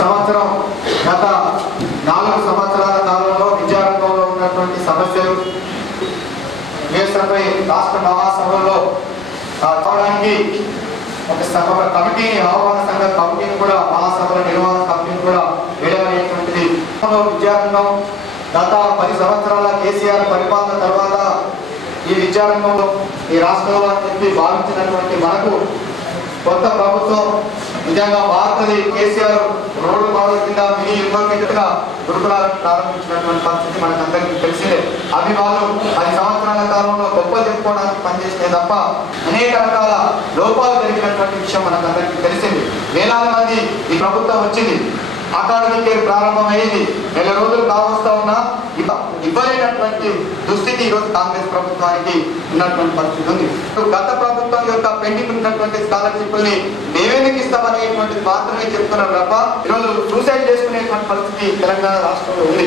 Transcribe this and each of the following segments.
సంవత్సరం గత 4 సంవత్సరాల కాలంలో విద్యారంగంలో ఉన్నటువంటి సమస్యలు దేశంపై రాష్ట్ర మహాసభలో కావడానికి ఒక కమిటీని ఆహ్వాన సంఘ కమిటీని కూడా మహాసభల నిర్వహణ కమిటీని కూడా వేయడమైనటువంటిది. విద్యారంగం గత 10 సంవత్సరాల కేసీఆర్ పరిపాలన తర్వాత ఈ విద్యారంగంలో ఈ రాష్ట్రంలో అని చెప్పి భావించినటువంటి మనకు కొత్త ప్రభుత్వం నిజంగా భారతది కేసీఆర్ రోడ్డు మోడల్ కింద మినీ యూనివర్సిటీగా గురుకులాలను ప్రారంభించినటువంటి పరిస్థితి మనకందరికీ తెలిసిందే. అవి వాళ్ళు 10 సంవత్సరాల కాలంలో గొప్ప చెప్పుకోవడానికి పనిచేసినాయి తప్ప అనేక రకాల లోపాలు జరిగినటువంటి విషయం మనకందరికీ తెలిసింది. వేలాది మంది ఈ ప్రభుత్వం వచ్చింది, అకాడమిక్ ఇయర్ ప్రారంభమైంది, 1 నెల రోజులు కావస్తా ఉన్నా ఇవ్వలేనటువంటి దుస్థితి ఈరోజు కాంగ్రెస్ ప్రభుత్వానికి ఉన్నటువంటి పరిస్థితి ఉంది. గత ప్రభుత్వం యొక్క పెండింగ్ ఉన్నటువంటి స్కాలర్షిప్ని మేమేందుకు ఇస్తామనేటువంటిది మాత్రమే చెప్తున్నారు తప్ప ఈరోజు సూసైడ్ చేసుకునేటువంటి పరిస్థితి తెలంగాణ రాష్ట్రంలో ఉంది.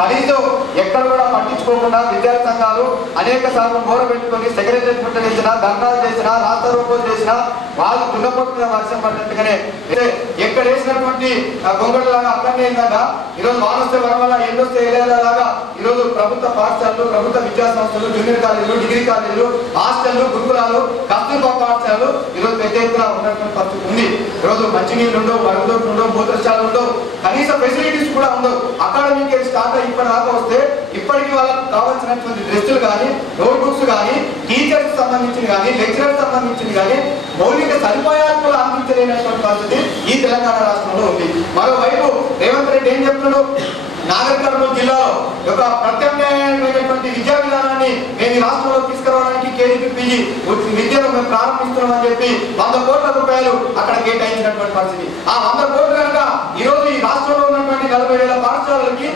కనీసం ఎక్కడ కూడా పట్టించుకోకుండా విద్యార్థి సంఘాలు అనేక సార్లు మోర పెట్టుకొని సెక్రటరీ ముట్టడించినా, ధర్నాలు చేసినా, రాష్ట్ర రూపాలు చేసినా వాళ్ళు దున్నపొట్టున వర్షం పడ్డట్టుగానే ఎక్కడ వేసినటువంటి గొంగళలాగా అక్కడనే ఏంటంటే ఈరోజు వానొస్తే వరం వల్ల ఎండొస్తే ఏలాగా ఈరోజు ప్రభుత్వ పాఠశాలలు, ప్రభుత్వ విద్యా సంస్థలు, జూనియర్ కాలేజీలు, డిగ్రీ కాలేజీలు, హాస్టళ్లు, గురుకులాలు, కస్తూర్బా పాఠశాలలు ఈరోజు పెద్ద ఎత్తున ఉన్నటువంటి పరిస్థితి ఉంది. ఈరోజు మంచినీళ్ళు ఉండవు, మరుగుదొడ్లు ఉండవు, మూత్రశాలలు ఉండవు, కనీస ఫెసిలిటీస్ కూడా ఉండవు. అకాడమిక్ ఇయర్ స్టార్ట్ ఇప్పటిదాకా వస్తే ఇప్పటికీ వాళ్ళకి కావాల్సినటువంటి డ్రెస్సులు కానీ, నోట్ బుక్స్ కానీ, టీచర్స్ సంబంధించింది కానీ, లెక్చరర్స్ సంబంధించింది కానీ మౌలిక సదుపాయాలు కూడా అందించలేనటువంటి పరిస్థితి ఈ తెలంగాణ రాష్ట్రంలో ఉంది. మరోవైపు రేవంత్ రెడ్డి ఏం చెప్తున్నాడు, నాగర్ కర్నూలు జిల్లాలో ఒక ప్రత్యామ్నాయమైనటువంటి విద్యా విధానాన్ని మేము ఈ రాష్ట్రంలో తీసుకురావడానికి కేజీపీ పీజీ విద్యను మేము ప్రారంభిస్తున్నామని చెప్పి 100 కోట్ల రూపాయలు అక్కడ కేటాయించినటువంటి పరిస్థితి. ఆ 100 కోట్లు కనుక ఈరోజు ఈ రాష్ట్రంలో ఉన్నటువంటి 40,000 పాఠశాలలకి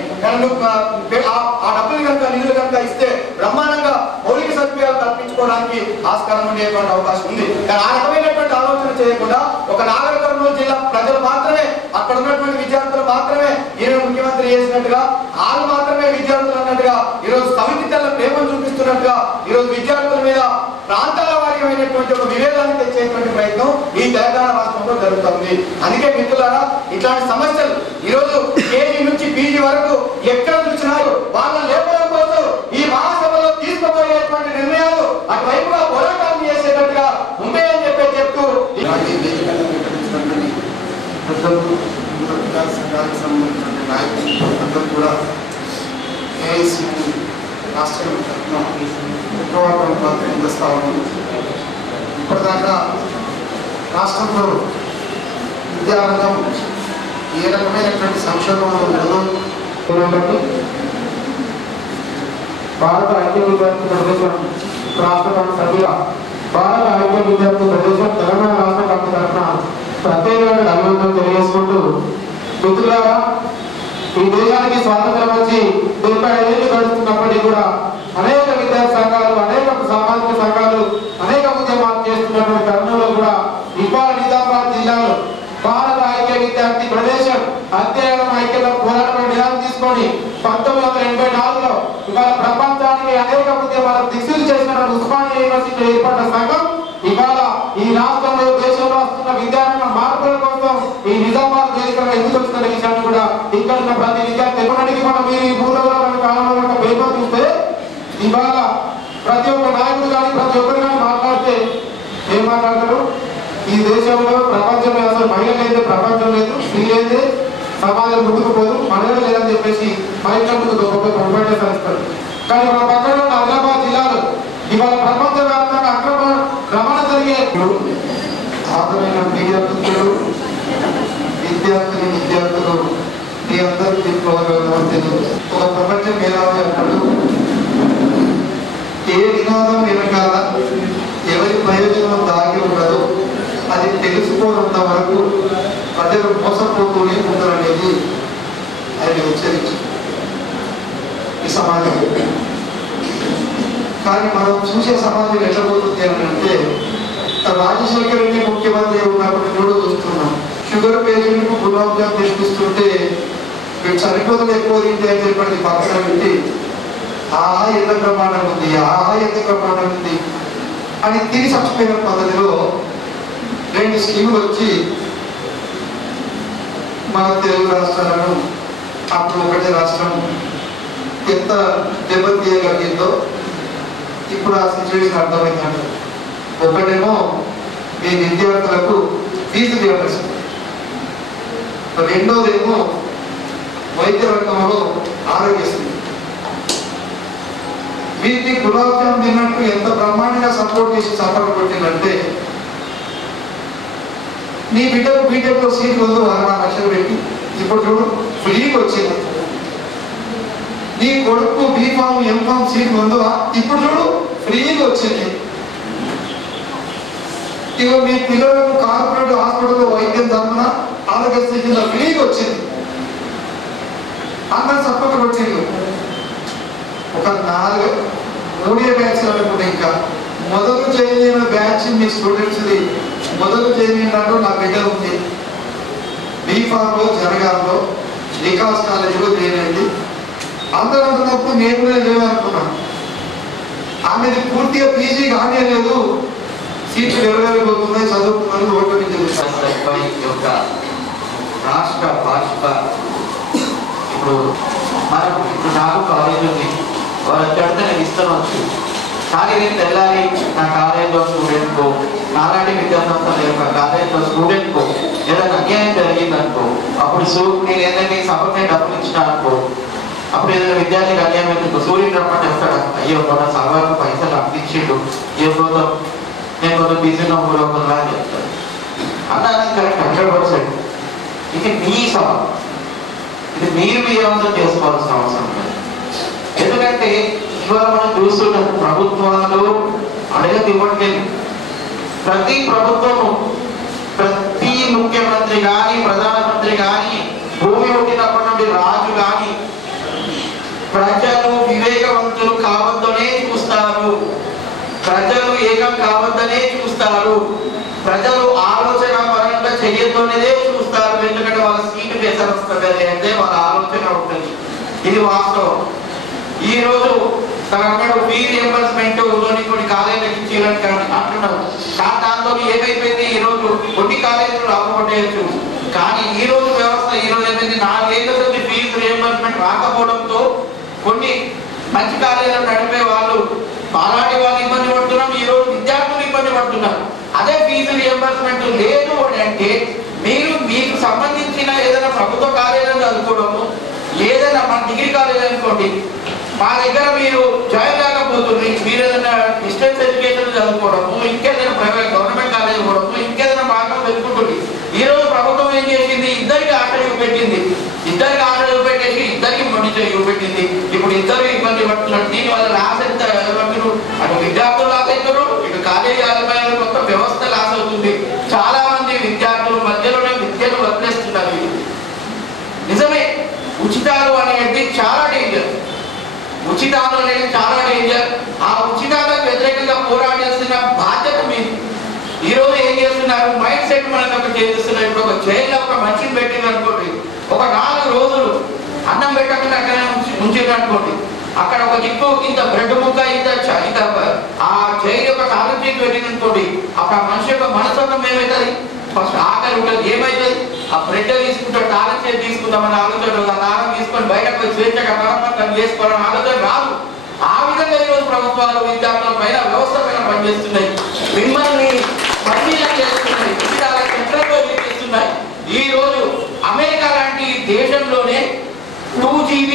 ఆ డబ్బులు కనుక నిధులు కనుక ఇస్తే బ్రహ్మాండంగా మౌలిక సదుపాయాలు కల్పించుకోవడానికి ఆస్కారం ఉండేటువంటి అవకాశం ఉంది. కానీ ఆ రకమైనటువంటి ఆలోచన చేయకుండా ఒక నాగర్ కర్నూలు జిల్లా ప్రజలు మాత్రమే, అక్కడ ఉన్నటువంటి విద్యార్థులు మాత్రమే ఈయన ముఖ్యమంత్రి చేసినట్టుగా, వాళ్ళు మాత్రమే విద్యార్థులు అన్నట్టుగా ఈరోజు సమితి తెల్ల ప్రేమను చూపిస్తున్నట్టుగా ఈరోజు విద్యార్థుల మీద ప్రాంతాల వారీయమైనటువంటి ఒక విభేదాన్ని తెచ్చేటువంటి ప్రయత్నం ఈ తెలంగాణ రాష్ట్రంలో జరుగుతుంది. అందుకే మిత్రులారా, ఇట్లాంటి సమస్యలు ఈరోజు కేజీ నుంచి పీజీ వరకు ఎక్కడ చూసినా వాళ్ళ లేపడం కోసం ఈ మహాసభలో తీసుకుపోయేటువంటి నిర్ణయాలు అటువైపుగా పోరాటం చేసేటట్టుగా ఉంటాయని చెప్తూ సంఘాలకు సంబంధించిన నాయకులు కూడా ఏఐసి రాష్ట్ర ముఖ్యవాదం పాత్ర ఉన్నాం. ఇప్పటిదాకా రాష్ట్రంలో విద్యారంగం ఏ రకమైనటువంటి సంక్షోభంలో ఉందో భారత ఐక్య విద్యార్థి ఫెడరేషన్ రాష్ట్ర సభ్యుల భారత ఐక్య విద్యార్థి ఫెడరేషన్ తెలంగాణ రాష్ట్ర కమిటీ తరఫున ప్రత్యేకమైన అభినందనలు తెలియజేసుకుంటూ, మిత్రులారా, ఈ దేశానికి స్వాతంత్రం వచ్చి 75 ఏళ్ళు గడుస్తున్నప్పటికీ కూడా అనేక విద్యార్థి సంఘాలు, అనేక సామాజిక సంఘాలు, అనేక ఉద్యమాలు చేస్తున్నటువంటి తరుణంలో కూడా ఇవాళ నిజామాబాద్ జిల్లాలో భారత ఐక్య విద్యార్థి ఫెడరేషన్ అధ్యయనం ఐక్యత పోరాటం నినాదం తీసుకొని 1984లో ఇవాళ ప్రపంచానికి అనేక ఉద్యమాలకు దిశలు చేసిన ఉస్మానియా యూనివర్సిటీ ఏర్పడ్డ సంఘం ఇవాళ ఈ రాష్ట్రంలో, దేశంలో వస్తున్న విద్యారంగ మార్పుల కోసం ఈ నిజామాబాద్ వేదికగా ఎందుకు వచ్చిన విషయాన్ని కూడా ఇక్కడ ఉన్న ప్రతి విద్యార్థి ఎప్పటికీ మనం మీరు ఈ భూమిలో కాలంలో పేపర్ చూస్తే ఇవాళ ప్రతి ఒక్క నాయకుడు కానీ ప్రతి ఒక్కరు కానీ మాట్లాడితే ఏం మాట్లాడతారు, ఈ దేశంలో ప్రపంచంలో అసలు మహిళ లేదు, ప్రపంచం లేదు, స్త్రీ లేదు, సమాజం ముందుకు పోదు, మహిళలు లేదని చెప్పేసి మహిళల ముందుకు గొప్ప ప్రొపేటర్. కానీ మన పక్కన ఉన్న ఆదిలాబాద్ జిల్లాలో ఇవాళ ప్రపంచవ్యాప్తంగా అక్రమ రమణ జరిగే ఆదరణ విద్యార్థులు మీ అందరూ తీసుకోవాలి. ఒక ప్రపంచ మేధావి అప్పుడు ఏ వినోదం వెనకాల ఎవరి ప్రయోజనం దాగి ఉండదో అది తెలుసుకోనంత వరకు ప్రజలు మోసపోతూనే ఉంటారనేది ఆయన హెచ్చరించారు ఈ సమాజం. కానీ మనం చూసే సమాజం ఎట్లా పోతుంది అని అంటే, రాజశేఖర రెడ్డి ముఖ్యమంత్రి ఉన్నప్పుడు కూడా చూస్తున్నాం, షుగర్ పేషెంట్కు గులాబ్ జామ్ తెప్పిస్తుంటే మీరు చనిపోతుంది ఎక్కువ తింటే అని చెప్పండి పక్కన పెట్టి ఆహా ఎంత ప్రమాణం ఉంది, ఆహా ఎంత ప్రమాణం ఉంది అని తిరిగి చచ్చిపోయిన పద్ధతిలో 2 స్కీములు వచ్చి మన తెలుగు రాష్ట్రాలను అప్పుడు ఒకటే రాష్ట్రం ఎంత దెబ్బతీయగలిగిందో ఇప్పుడు ఆ సిచ్యువేషన్ అర్థమైందంట. ఒకటేమో మీ విద్యార్థులకు ఫీజు రియంబర్స్మెంట్, రెండోదేమో వైద్య రంగంలో ఆరోగ్యశ్రీ. వీటిని గులాబ్ జామ్ తిన్నట్టు ఎంత బ్రహ్మాండంగా సపోర్ట్ చేసి సపోర్ట్ కొట్టిందంటే, నీ బిడ్డకు బీటెక్లో సీట్లు వద్దు 4 లక్షలు పెట్టి ఇప్పుడు చూడు ఫ్రీగా వచ్చింది. నీ కొడుకు బీఫామ్ ఎంఫామ్ సీట్ ఉందా ఇప్పుడు చూడు ఫ్రీగా వచ్చింది. ఇక మీ పిల్లలకు కార్పొరేట్ హాస్పిటల్లో వైద్యం తమ్మున ఆరోగ్యశ్రీ కింద ఫ్రీగా వచ్చింది. అందరు సపోర్ట్ కొట్టిండు. ఒక 3 బ్యాచ్లు అనుకుంటే ఇంకా మొదలు చేయని బ్యాచ్ మీ స్టూడెంట్స్ది మొదలు చేయనింటూ నా బిడ్డ ఉంది. బీఫామ్లో జనగాంలో వికాస్ కాలేజీలో చేయనండి. అందరూ అంటున్నప్పుడు నేను కూడా చేయాలనుకున్నాను. ఆమెది పూర్తిగా పీజీ కానీ లేదు, సీట్లు ఎవరెవరిపోతున్నాయి, చదువుకున్నారు, రోడ్డు మీద యొక్క రాష్ట్ర భాష. ఇప్పుడు మనకు ఇప్పుడు 4 కాలేజీలు ఉంది, వాళ్ళు చెడితే నేను ఇస్తాను. కానీ నేను తెల్లారి నా కాలేజీలో స్టూడెంట్కో, నాలాంటి విద్యాసంస్థల యొక్క కాలేజీలో స్టూడెంట్కో ఏదైనా అన్యాయం జరిగిందనుకో, అప్పుడు నేను ఏదైనా సభకి డబ్బులు ఇచ్చినా అనుకో, అప్పుడు ఏదైనా విద్యార్థికి అన్యాయం ఎందుకు సూర్యుడు రమ్మని చెప్తాడు. అయ్యో మన సభకు పైసలు అప్పించిండు, ఏ కోసం నేను కొంత బిజీ నవ్వులో కొందా అని చెప్తాడు. అన్నది కరెక్ట్ 100%. ఇది మీ సభ, ఇది మీరు విజయవంతం చేసుకోవాల్సిన అవసరం లేదు. ఎందుకంటే ఇవాళ మనం చూస్తున్న ప్రభుత్వాలు అడగది ఇవ్వట్లేదు. ప్రతి ప్రభుత్వము, ప్రతి ముఖ్యమంత్రి కానీ ప్రధానమంత్రి కానీ, భూమి పుట్టినప్పటి నుండి రాజు కానీ ప్రజలు వివేకవంతులు కావద్దనే చూస్తారు, ప్రజలు ఏకం కావద్దనే చూస్తారు, ప్రజలు ఆలోచన పరంగా చేయొద్దనేదే చూస్తారు. ఎందుకంటే వాళ్ళ సీటు బేసర్ వస్తుంది అంటే వాళ్ళ ఆలోచన ఉంటుంది. ఇది వాస్తవం. ఈ రోజు తనకు ఫీ రియంబర్స్మెంట్ లోని కొన్ని కాలేజీలకు ఇచ్చేయాలని అంటున్నారు. కానీ దాంతో ఏమైపోయింది, ఈ రోజు కొన్ని కాలేజీలు రాకపోవచ్చు. కానీ ఈ రోజు వ్యవస్థ ఈ రోజు ఏమైంది, 4 ఏళ్ల నుంచి ఫీజు రియంబర్స్మెంట్ రాకపోవడంతో కొన్ని మంచి కాలేజీలు నడిపే వాళ్ళు అలాంటి వాళ్ళు ఇబ్బంది పడుతున్నాం, ఈ రోజు విద్యార్థులు ఇబ్బంది పడుతున్నారు. అదే ఫీజు రియంబర్స్మెంట్ లేదు అంటే మీరు మీకు సంబంధించిన ఏదైనా ప్రభుత్వ కాలేజీలు చదువుకోవడము, ఏదైనా మన డిగ్రీ కాలేజీ అనుకోండి, మా దగ్గర మీరు జాయిన్ కాకపోతుంది, మీరు ఏదైనా డిస్టెన్స్ ఎడ్యుకేషన్ చదువుకోవడము, ఇంకేదైనా ప్రైవేట్ గవర్నమెంట్ కాలేజీ పోవడము, ఇంకేదైనా మార్గం వెతుకుంటుంది. ఈ రోజు ప్రభుత్వం ఏం చేసింది, ఇద్దరికి ఆశ చూపెట్టింది, ఇద్దరికి ఆశ చూపెట్టేసి ఇద్దరికి మొండి చూపెట్టింది. ఇప్పుడు ఇద్దరు ఇబ్బంది పడుతున్నారు. దీనివల్ల లాస్ ఎంత, అటు విద్యార్థులు లాస్ అవుతారు, ఇటు కాలేజీ యాజమాన్యాలు మొత్తం వ్యవస్థ లాస్ అవుతుంది. చాలా మంది విద్యార్థుల మధ్యలోనే విద్యను వదిలేస్తున్నారు. నిజమే, ఉచితాలు అనేది చాలా డేంజర్. ఉచితాలు అనేది చాలా డేంజర్. ఆ ఉచితాలకు వ్యతిరేకంగా పోరాడాల్సిన బాధ్యత మీది. ఈ రోజు ఏం చేస్తున్నారు, మైండ్ సెట్ మనకు ఒక చేస్తున్నారు. ఇప్పుడు ఒక జైల్లో ఒక మనిషిని పెట్టింది అనుకోండి, ఒక 4 రోజులు అన్నం పెట్టకుండా అక్కడే ఉంచారు అనుకోండి, అక్కడ ఒక దిక్కు ఇంత బ్రెడ్ ముక్క ఇంత ఆ జైలు యొక్క తాళం చేతి పెట్టింది అనుకోండి, అప్పుడు ఆ మనిషి యొక్క మనస్తత్వం ఏమవుతుంది, ఫస్ట్ ఆకలి ఉంటుంది. ఏమవుతుంది, ఆ బ్రెడ్ తీసుకుంటాడు, తాళం చేతి తీసుకుందామని ఆలోచన, ఆ తాళం తీసుకొని బయటకు స్వేచ్ఛగా తరం చేసుకోవాలని ఆలోచన రాదు. ఆ విధంగా ఈరోజు ప్రభుత్వాలు విద్యార్థుల పైన వ్యవస్థ పైన పనిచేస్తున్నాయి, మిమ్మల్ని పంపిణీ చేస్తున్నాయి, చేస్తున్నాయి. ఈ రోజు అమెరికా లాంటి దేశంలోనే 2GB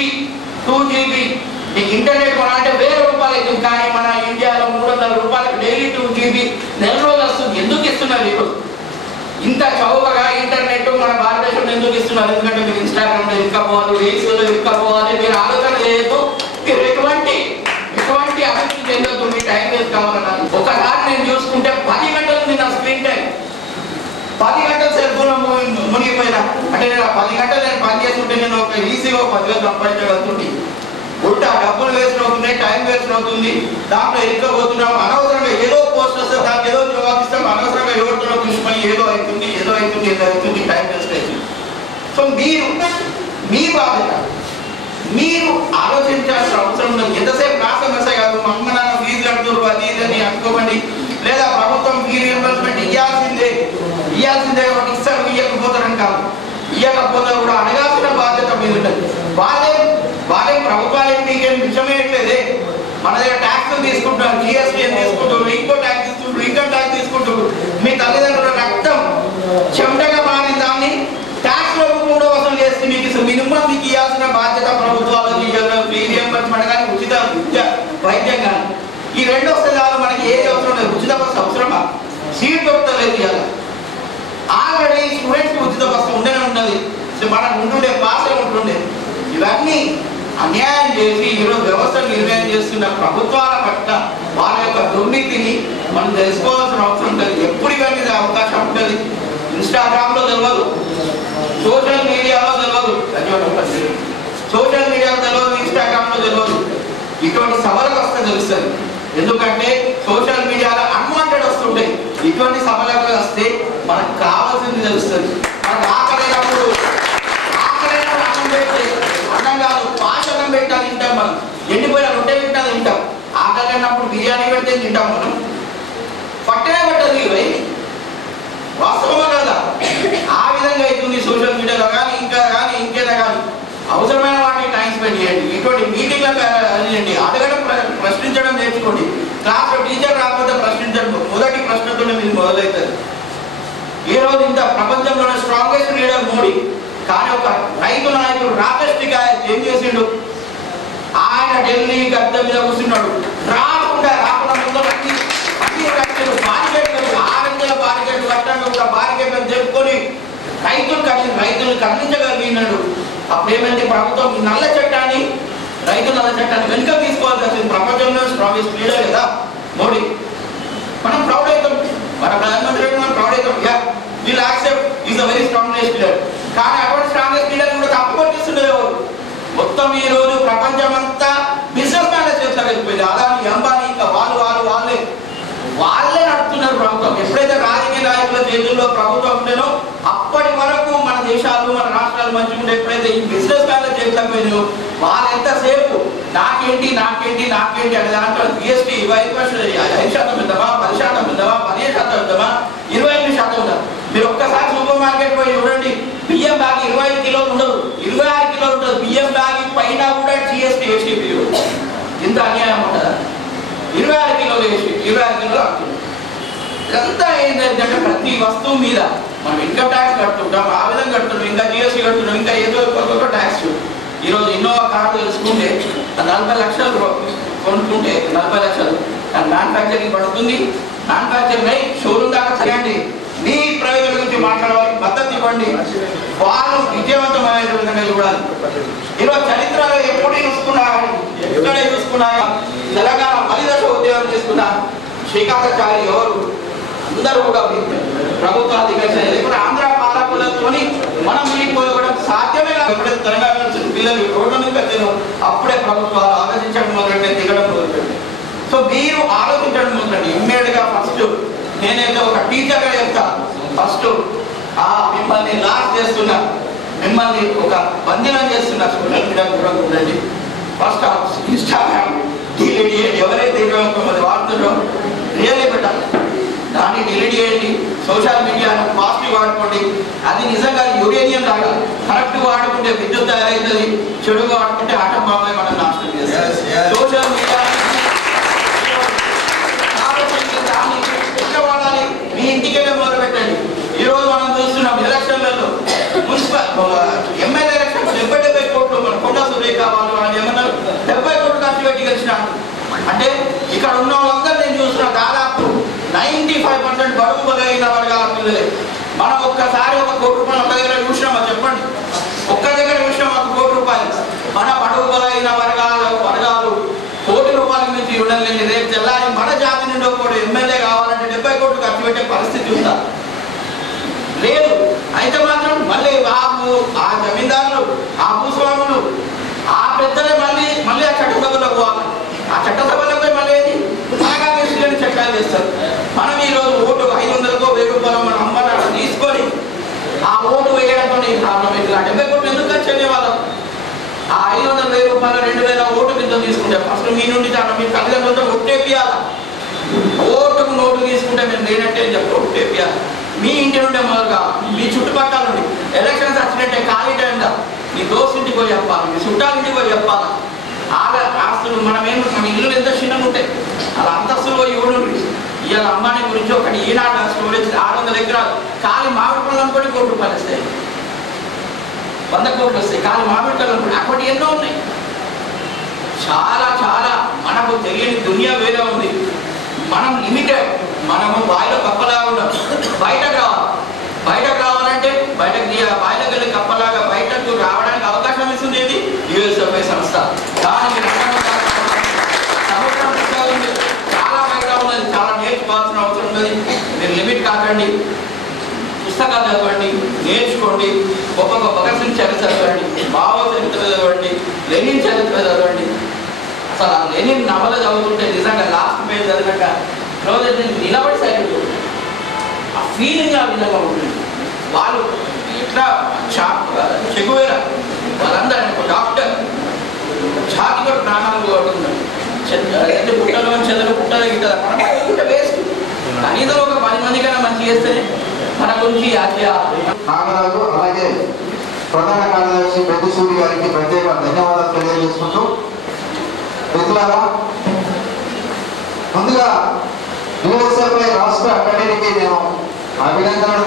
నీకు ఇంటర్నెట్ మన అంటే 1000 రూపాయలు అవుతుంది. కానీ మన ఇండియాలో 300 రూపాయలకు డైలీ 2GB నెల రోజు వస్తుంది. ఎందుకు ఇస్తున్నారు ఈరోజు ఇంత చౌకగా ఇంటర్నెట్ మన భారతదేశంలో ఎందుకు ఇస్తున్నారు? ఎందుకంటే మీరు ఇన్స్టాగ్రామ్ లో ఇరుక్కపోవాలి, రీల్స్ లో ఇరుక్కపోవాలి, మీరు ఆలోచన చేయొద్దు, మీరు ఎటువంటి అభివృద్ధి చెందొద్దు, మీ టైం వేస్ట్ కావాలన్నారు. ఒకసారి నేను చూసుకుంటే 10 గంటలు ఉంది నా స్క్రీన్ టైం, 10 గంటలు సెల్ ఫోన్ మునిగిపోయినా. అంటే నేను 10 గంటలు నేను పని చేస్తుంటే నేను ఒక ఈజీగా 10,000 సంపాదించగలుగుతుంది. ఉల్టా డబ్బులు వేస్ట్ అవుతున్నాయి, టైం వేస్ట్ అవుతుంది, దాంట్లో ఎరుకపోతున్నాం. అనవసరంగా ఏదో పోస్ట్ వస్తే దానికి ఏదో జవాబు ఇస్తాం, అనవసరంగా ఎవరితో చూసుకొని ఏదో అవుతుంది టైం వేస్ట్ అవుతుంది. సో మీ బాధ్యత, మీరు ఆలోచించాల్సిన అవసరం ఉన్నది. ఎంతసేపు నా సమస్య కాదు, మా అమ్మ నాన్న ఫీజు కడుతున్నారు అది ఇదని అనుకోకండి, లేదా ప్రభుత్వం ఫీ రియంబర్స్మెంట్ ఇవ్వాల్సిందే ఒకటి ఇస్తారు, ఇవ్వకపోతారని కాదు. అడగకపోతే కూడా అడగాల్సిన బాధ్యత మీద ఉంటుంది. వాళ్ళే ప్రభుత్వాలు మీకేం విషమేయట్లేదే. మన దగ్గర ట్యాక్స్ తీసుకుంటారు, జిఎస్టీ తీసుకుంటారు, ఇంకో ట్యాక్స్ తీసుకుంటారు, ఇన్కమ్ ట్యాక్స్ తీసుకుంటారు. మీ తల్లిదండ్రుల రక్తం చెమటగా మారిన దాన్ని ట్యాక్స్ లో కూడా వసూలు చేస్తే మీకు మినిమం మీకు ఇవ్వాల్సిన బాధ్యత ప్రభుత్వాలు ఫ్రీ రియంబర్స్మెంట్ కానీ ఉచిత విద్య వైద్యం కానీ ఈ రెండు వస్తే చాలు. మనకి ఏది అవసరం లేదు. ఉచిత బస్సు అవసరమా? సీట్ దొరకలేదు ఇవాళ. ఆల్రెడీ స్టూడెంట్స్కి ఉచిత బస్సు ఉండనే ఉన్నది, మనకు ఉంటుండే పాసే ఉంటుండే. ఇవన్నీ అన్యాయం చేసి ఈరోజు వ్యవస్థను నిర్ణయం చేస్తున్న ప్రభుత్వాల పట్ల వాళ్ళ యొక్క దుర్నీతిని మనం తెలుసుకోవాల్సిన అవసరం ఉంటుంది. ఎప్పుడు ఇవన్నీ అవకాశం ఉంటుంది. ఇన్స్టాగ్రామ్లో తెలియదు, సోషల్ మీడియాలో తెలియదు, ఇన్స్టాగ్రామ్లో తెలియదు. ఇటువంటి సభలకు వస్తే తెలుస్తుంది. ఎందుకంటే సోషల్ మీడియాలో అన్వాంటెడ్ వస్తుంటాయి. ఇటువంటి సభలకు వస్తే మనకు కావాల్సింది తెలుస్తుంది. మనకు ఆకలేనప్పుడు అన్నం పెడితే అన్నం కాదు పాచకం పెట్టాలి తింటాం. మనం ఎండిపోయిన రొట్టె పెట్టినా తింటాం. ఆకలేనప్పుడు బిర్యానీ పెడితే తింటాం. మనం పట్టనే పట్టదు ఇవి వాస్తవమా కదా? ఆ విధంగా అవుతుంది సోషల్ మీడియాలో కానీ ఇంకేదా కానీ. అవసరమైన వాటికి టైం స్పెండ్ చేయండి. ఇటువంటి మీటింగ్లకు చేయండి. అడగడం ప్రశ్నించడం నేర్చుకోండి. క్లాస్లో టీచర్ రాకపోతే ప్రశ్నించడం మొదటి ప్రశ్నతోనే మీరు మొదలవుతుంది. ఈరోజు ఇంత ప్రపంచంలోనే స్ట్రాంగెస్ట్ లీడర్ మోడీ, కానీ ఒక రైతు నాయకుడు రాకేష్ టికాయత్ ఏం చేసిండు? ఆయన ఢిల్లీ గద్దె మీద కూర్చున్నాడు. రాకుండా ముందు అన్ని కట్టారు, బారికేట్లు 600 బారికేట్లు కట్టంగా కూడా బారికేట్లను చెప్పుకొని రైతులు ఖండించగలిగినాడు. అప్పుడేమంటే ప్రభుత్వం నల్ల చట్టాన్ని వెనుక తీసుకోవాల్సి వచ్చింది. ప్రపంచంలో స్ట్రాంగెస్ట్ లీడర్ కదా మోడీ. మనం ప్రౌడ్ అవుతాం, మన ప్రధానమంత్రి మనం ప్రౌడ్ అవుతాం. వీళ్ళు accept is a very strongest leader. కానీ అటువంటి స్ట్రాంగెస్ట్ లీడర్ కూడా తప్పుపట్టిస్తుండే ఎవరు? మొత్తం ఈ రోజు ప్రపంచం అంతా బిజినెస్ మ్యాన్ల చేతిలో వెళ్ళిపోయింది. అదాని అంబానీ ఇంకా వాళ్ళే నడుపుతున్నారు ప్రభుత్వం. ఎప్పుడైతే రాజకీయ నాయకుల చేతుల్లో ప్రభుత్వం ఉండేనో అప్పటి వరకు మన దేశాలు మన రాష్ట్రాలు మంచిగా ఉండే. ఎప్పుడైతే ఈ బిజినెస్ మ్యాన్ల చేతిలో పోయినాయో వాళ్ళు ఎంతసేపు నాకేంటి అనే దాంట్లో జిఎస్టీ 5% ఉందామా, 10% ఉందామా, 15% ఉందామా, 25% ఉందా? మీరు ఒక్కసారి సూపర్ మార్కెట్ పోయి చూడండి. బియ్యం బ్యాగ్ 25 కిలోలు ఉండదు, 26 కిలోలు ఉంటుంది. బియ్యం బ్యాగ్ పైన కూడా జిఎస్టీ వేసి ఇంత అన్యాయం ఉంటుందా? 26 కిలోలు వేసి 26 కిలోలు అవుతుంది. ఇదంతా ఏంటంటే ప్రతి వస్తువు మీద మనం ఇన్కమ్ ట్యాక్స్ కడుతుంటాం, ఆ విధంగా కడుతున్నాం, ఇంకా జిఎస్టీ కడుతున్నాం, ఇంకా ఏదో ఒక ట్యాక్స్. ఈరోజు ఇన్నోవా కారు తెలుసుకుంటే 40 లక్షలు కొనుక్కుంటే 40 లక్షలు మ్యానుఫ్యాక్చరింగ్ పడుతుంది. మ్యానుఫ్యాక్చరింగ్ అయి షోరూమ్ దాకా చేయండి. మీ ప్రయోజనం గురించి మాట్లాడడానికి మద్దతు ఇవ్వండి. వాళ్ళు విజయవంతమైన విధంగా చూడాలి. ఈరోజు చరిత్రలో ఎప్పుడు ఎక్కడ చూసుకున్నా తెలంగాణ మలిదశ ఉద్యోగం చేసుకున్న శ్రీకాంతాచారి ఎవరు? అందరూ కూడా ప్రభుత్వాధికారులు ఆంధ్ర పాలకులతో మనం విడిపోవడం సాధ్యమే కాదు. ఎప్పుడైతే తెలంగాణ పిల్లలు రోడ్డు మీద పెట్టారు అప్పుడే ప్రభుత్వాలు ఆలోచించడం మొదలెట్టే దిగడం మొదలుపెట్టారు. సో మీరు ఆలోచించడం మొదలండి. ఇమ్మీడియట్గా ఫస్ట్ నేనైతే ఒక టీచర్గా చెప్తా, ఫస్ట్ మిమ్మల్ని లాస్ చేస్తున్నా, మిమ్మల్ని ఒక బంధనం చేస్తున్నా సోషల్ మీడియా కూడా ఉండండి. ఫస్ట్ ఇన్స్టాగ్రామ్ డిలీట్ చేయండి. ఎవరైతే 29 వాడుతుందో రియల్లీ పెట్టాలి, దాన్ని డిలీట్ చేయండి. సోషల్ మీడియాను పాజిటివ్ వాడుకోండి. అది నిజంగా యురేనియం లాగా కరెక్ట్ వాడుకుంటే విద్యుత్ తయారవుతుంది, చెడుగా వాడుకుంటే ఆటం బాగా మనం నాశనం చేస్తాం. సోషల్ మీడియా వాడాలి. మీ ఇంటికెళ్ళే మొదలు పెట్టండి. ఈరోజు మనం చూస్తున్నాం ఎలక్షన్లలో మున్సిపల్ ఎమ్మెల్యే ఎలక్షన్ 70 కోట్లు మన కొండ సురేఖ వాళ్ళు అని ఏమన్నారు 70 కోట్లు ఖర్చు పెట్టి గెలిచినారు. అంటే ఇక్కడ ఉన్న వాళ్ళందరూ నేను చూస్తున్నా దాదాపు 95% బడుగు బలైన వర్గాల పిల్లలే. మనం ఒక్కసారి 1 కోటి రూపాయలు ఒక దగ్గర చూసినామా చెప్పండి? ఒక్క దగ్గర చూసినాం 1 కోటి రూపాయలు. మన బడుగు బలైన వర్గాలు కోటి రూపాయల నుంచి ఇవ్వడం లేని రేపు తెల్లారి మన జాతి నుండి ఒక ఎమ్మెల్యే కావాలంటే 70 కోట్లు ఖర్చు పెట్టే పరిస్థితి ఉందా? లేదు. అయితే మాత్రం మళ్ళీ ఆ జమీందారులు, ఆ భూస్వాములు, ఆ పెద్దలే మళ్ళీ ఆ చట్టసభలో పోవాలి. ఆ చట్టసభలో మళ్ళీ మనగా తీసుకుని చట్టాలు చేస్తారు. మనం ఈరోజు ఓటు 500కో 1000 రూపాయలు మనం అమ్మని తీసుకొని ఆ ఓటు వేయడంతో ప్రాబ్లం అవుతుంది. ఆ 70 కోట్లు ఎందుకు ఖర్చు అయ్యే వాళ్ళం? ఆ 500, 1000 రూపాయలు 2000 ఓటు కింద తీసుకుంటే ఫస్ట్ మీ నుండి మీ తల్లిదండ్రులతో ఒట్టేపియాలి. ఓటుకు నోటు తీసుకుంటే మేము లేనట్టే అని చెప్పి ఒట్టేపియాలి. మీ ఇంటి నుండే మొదలు కావాలి, మీ చుట్టుపక్కల నుండి. ఎలక్షన్స్ వచ్చినట్టే ఖాళీ టైంలో మీ దోస్తు ఇంటికి పోయి చెప్పాలి, మీ చుట్టాల ఇంటికి పోయి చెప్పాలి. ఆస్తులు మన ఇల్లు ఎంత చిన్నగా ఉంటాయి, అలా అంతస్తులు పోయి ఇవ్వడం. ఇవాళ అంబానీ గురించి ఒకటి ఈనాడు స్టోరేజ్ 600 ఎకరాలు ఖాళీ మామిడి పళ్ళు అనుకోని ₹1 కోట్లు వస్తాయి, 100 కోట్లు వస్తాయి ఖాళీ మామిడి పళ్ళు అనుకోండి. అప్పటి ఎన్నో ఉన్నాయి. చాలా చాలా మనకు తెలియని దునియా వేరే ఉంది. మనం లిమిటెడ్, మనము బాయిలో కప్పలాగా ఉన్నాం. బయటకు రావాలంటే బాయిలోకి వెళ్ళి కప్పలాగా బయటకు రావడానికి అవకాశం ఇస్తుంది ఏది? USFI సంస్థ. దానికి సముద్రం ఉంది, చాలా బయట ఉన్నది, చాలా నేర్చుకోవాల్సిన అవసరం ఉన్నది. మీరు లిమిట్ కాకండి, పుస్తకాలు చదవండి, నేర్చుకోండి. గొప్ప భగత్ సింగ్ చరిత్ర చదవండి, మావో చరిత్ర చదవండి, లెనిన్ చరిత్ర చదవండి. అసలు ఆ లెనిన్ నవల చదువుతుంటే నిజంగా లాస్ట్ పేజ్ చదివాక రోజు నిలబడి సైలెంట్, ఆ ఫీలింగ్ ఆ విధంగా ఉంటుంది. వాళ్ళు ఇట్లా చెగువేరా వాళ్ళందరూ ఒక డాక్టర్ ఛాతి కూడా ప్రాణాలు కోరుతున్నారు. పుట్టలో చెదలు పుట్టలే గిట్టదా మనం వేస్ట్. కనీసం ఒక 10 మంది కన్నా మంచి చేస్తేనే మన గురించి నాగరాజు అలాగే ప్రధాన కార్యదర్శి పెద్దసూరి గారికి ప్రత్యేక ధన్యవాదాలు తెలియజేసుకుంటూ, మిత్రులారా ముందుగా USFI రాష్ట్ర అకాడమీకి నేను అభినందనలు